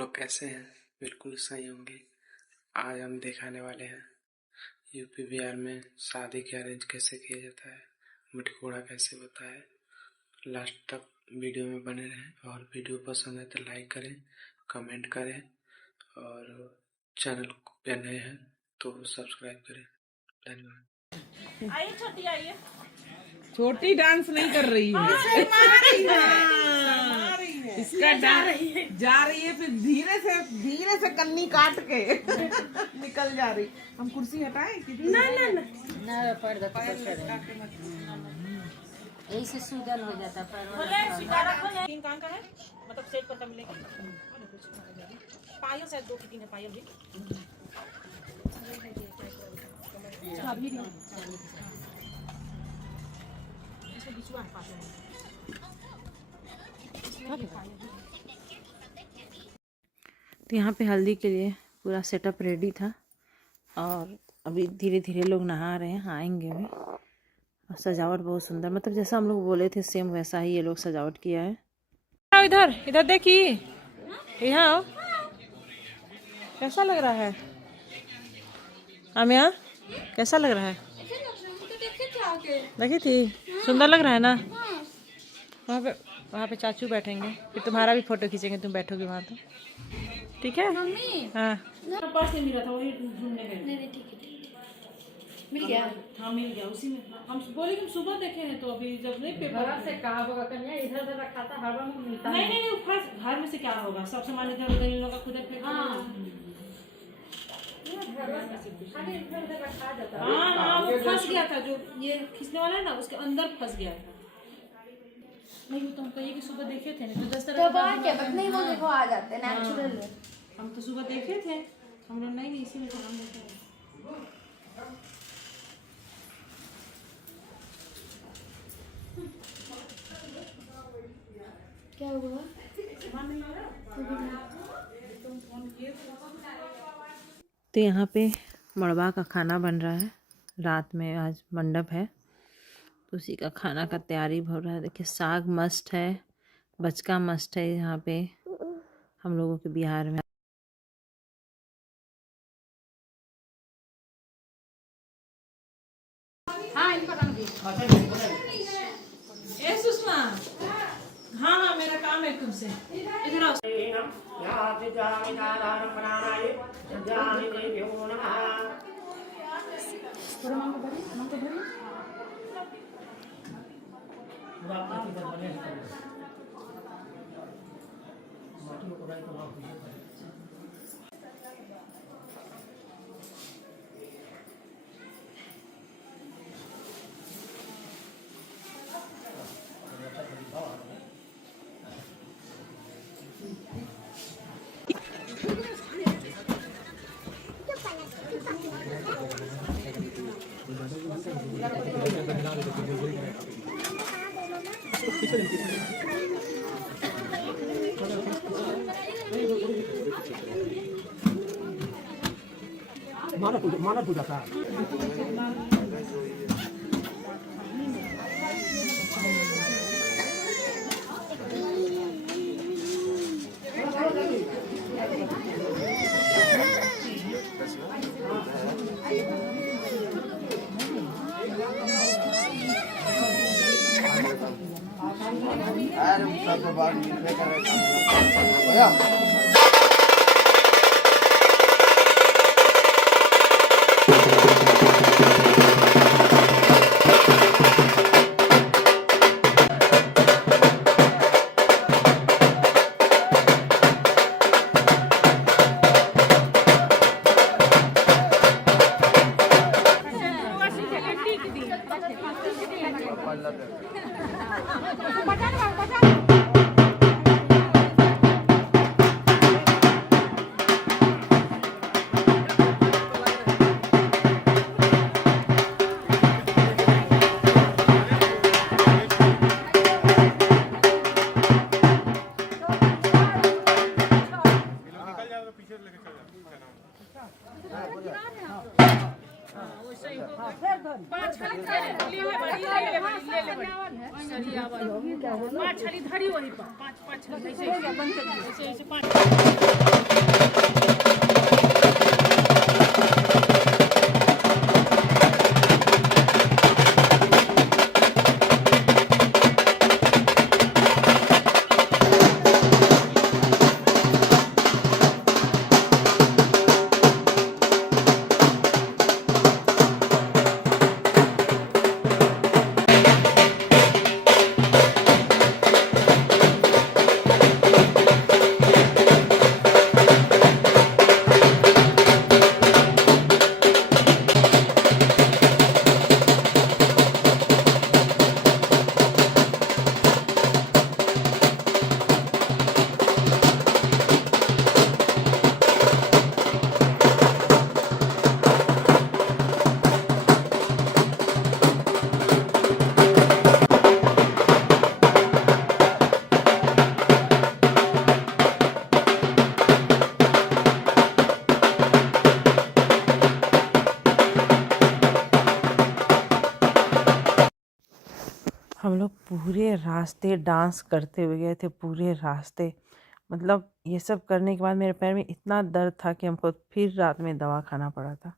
लोग कैसे हैं? बिल्कुल सही होंगे। आज हम दिखाने वाले हैं यूपी बिहार में शादी के अरेंज कैसे किया जाता है, मटकोड़ा कैसे होता है। लास्ट तक वीडियो में बने रहें और वीडियो पसंद है तो लाइक करें, कमेंट करें और चैनल पे नए हैं तो सब्सक्राइब करें। धन्यवाद। आइए छोटी, आइए। छोटी डांस नहीं कर रही है, इसका डांस जा रही है, फिर धीरे से कन्नी काट के निकल जा रही। हम कुर्सी हटाएं? ना पर्दा यही से सूजन हो जाता है। तीन काम का है, मतलब सेट पर मिलेगी। पायल शायद 2 की 3 है, पायल भी। तो यहाँ पे हल्दी के लिए पूरा सेटअप रेडी था और अभी धीरे धीरे लोग नहा रहे हैं, आएंगे भी। और सजावट बहुत सुंदर, मतलब जैसा हम लोग बोले थे सेम वैसा ही ये लोग सजावट किया है। इधर इधर देखिए, यहाँ आओ। कैसा लग रहा है आमिया? कैसा लग रहा है? देखी थी, सुंदर लग रहा है ना? वहाँ पे चाचू बैठेंगे, फिर तुम्हारा भी फोटो खींचेंगे, तुम बैठोगे वहाँ तो। ठीक है? हाँ, पर्स नहीं मिला था, वही ढूंढने गए। मिल गया? हाँ मिल गया, उसी में। हम बोले कि हम सुबह देखे हैं, तो अभी जब नहीं पेपर से कहा होगा कन्या, इधर उधर रखा था, हर बार मिलता नहीं नहीं नहीं, घर में से क्या होगा, सब सामान इधर उधर इन लोगों का खुद फेंक। हाँ, वो फंस गया था, जो ये खींचने वाला है ना, उसके अंदर फंस गया था। नहीं वो तो हम कहिए कि सुबह देखे थे, नहीं तो 10 तरह नहीं, वो देखो आ जाते हैं नेचुरल है। हम तो सुबह देखे थे, हम लोग नहीं इसी में काम देते हैं। क्या हुआ? तो यहाँ पे मड़वा का खाना बन रहा है, रात में आज मंडप है तो उसी का खाना का तैयारी हो रहा है। देखिए साग मस्ट है, बचका मस्ट है यहाँ पे हम लोगों के बिहार में। ए सुषमा, हाँ मेरा काम है तुमसे, इधर आओ। माना पूजा का पाँच छड़ी धरी वहीं पर, 5 छड़ी ऐसे ऐसे 5 पूरे रास्ते डांस करते हुए गए थे, पूरे रास्ते। मतलब ये सब करने के बाद मेरे पैर में इतना दर्द था कि हमको फिर रात में दवा खाना पड़ा था।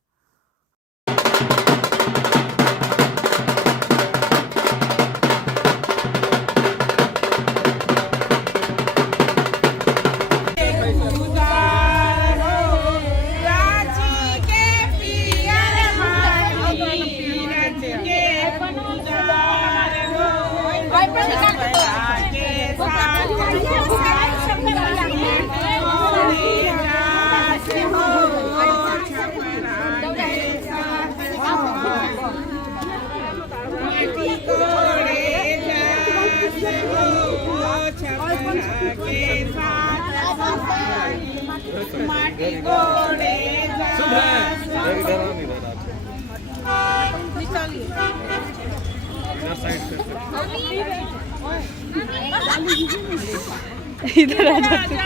इधर आ जाते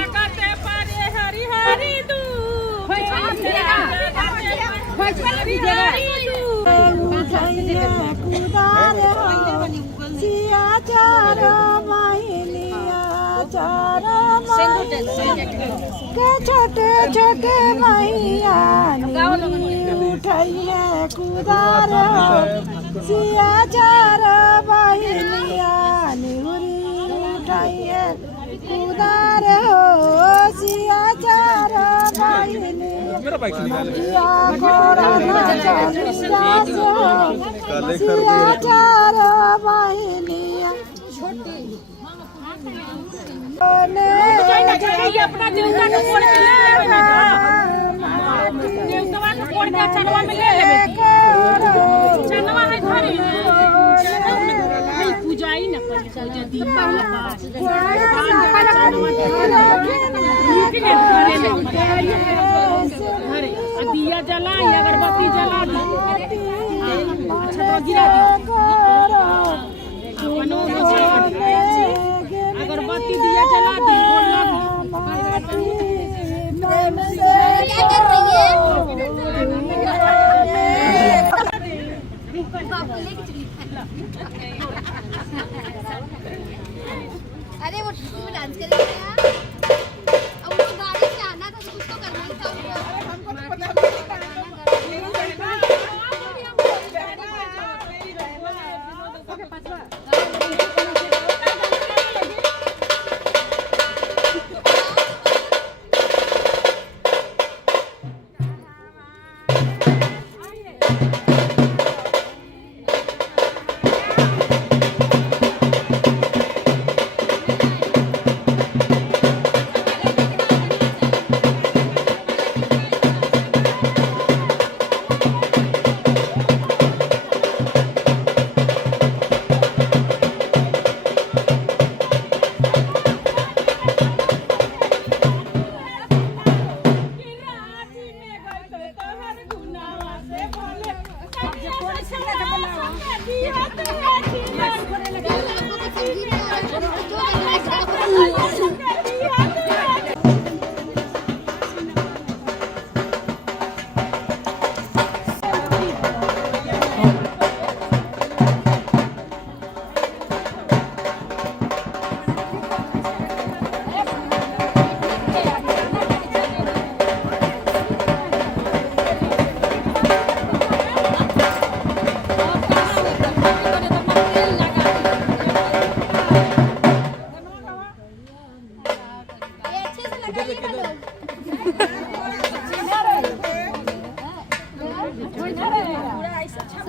छोटे छोटे मैया उठाइए कुदार सिया चार बहिनिया निहुरी उठाइए कुदार हो सिया चार बहिनिया सिया चार बहिनिया अपना देवता को कोड़ के ले लेबे देवता को कोड़ के चनवा में ले लेबे चनवा है घरे नहीं पूजाई न कर पूजा दीपा लगा घरे दिया जला अगरबत्ती जला दी गिरा दी अगरबत्ती दिया जला दी क्या कर रही है? अरे वो डांस करेंगे यार। अब वो गाड़ी से आना था तो कुछ तो करना ही था हमको तो पता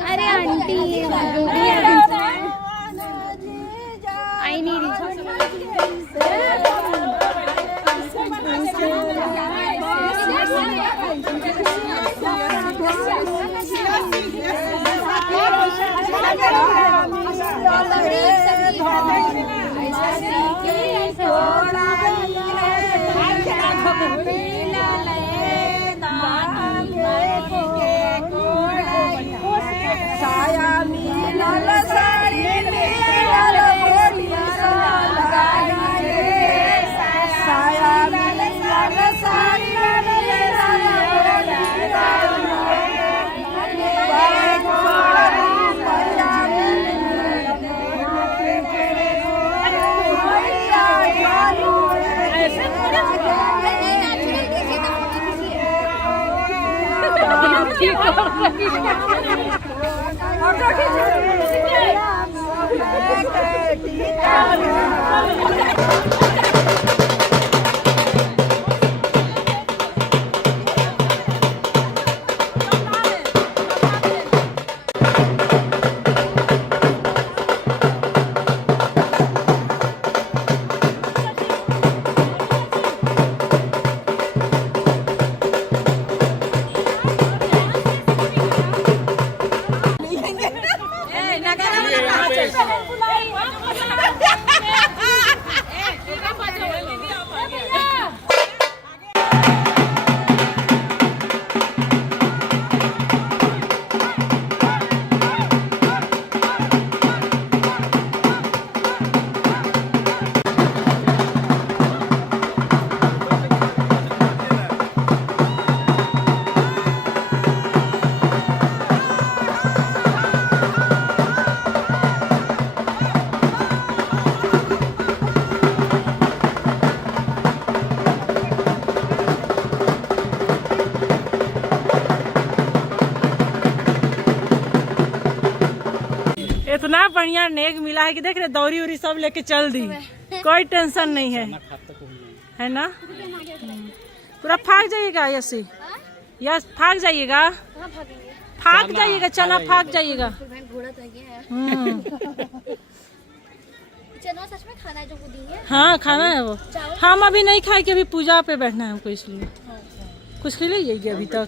अरे आंटी आई नहीं इतना बढ़िया नेक मिला है कि देख रहे दौरी उरी सब लेके चल दी, कोई टेंशन नहीं है ना। पूरा फाक जाइएगा यसी, यस फाक जाइएगा, फाक जाइएगा, चना फाक जाइएगा। चना सच में खाना है जो वो दी है? हाँ खाना है वो, हम अभी नहीं खाए कि अभी पूजा पे बैठना है हमको, इसलिए कुछ खिलाइएगी अभी तक।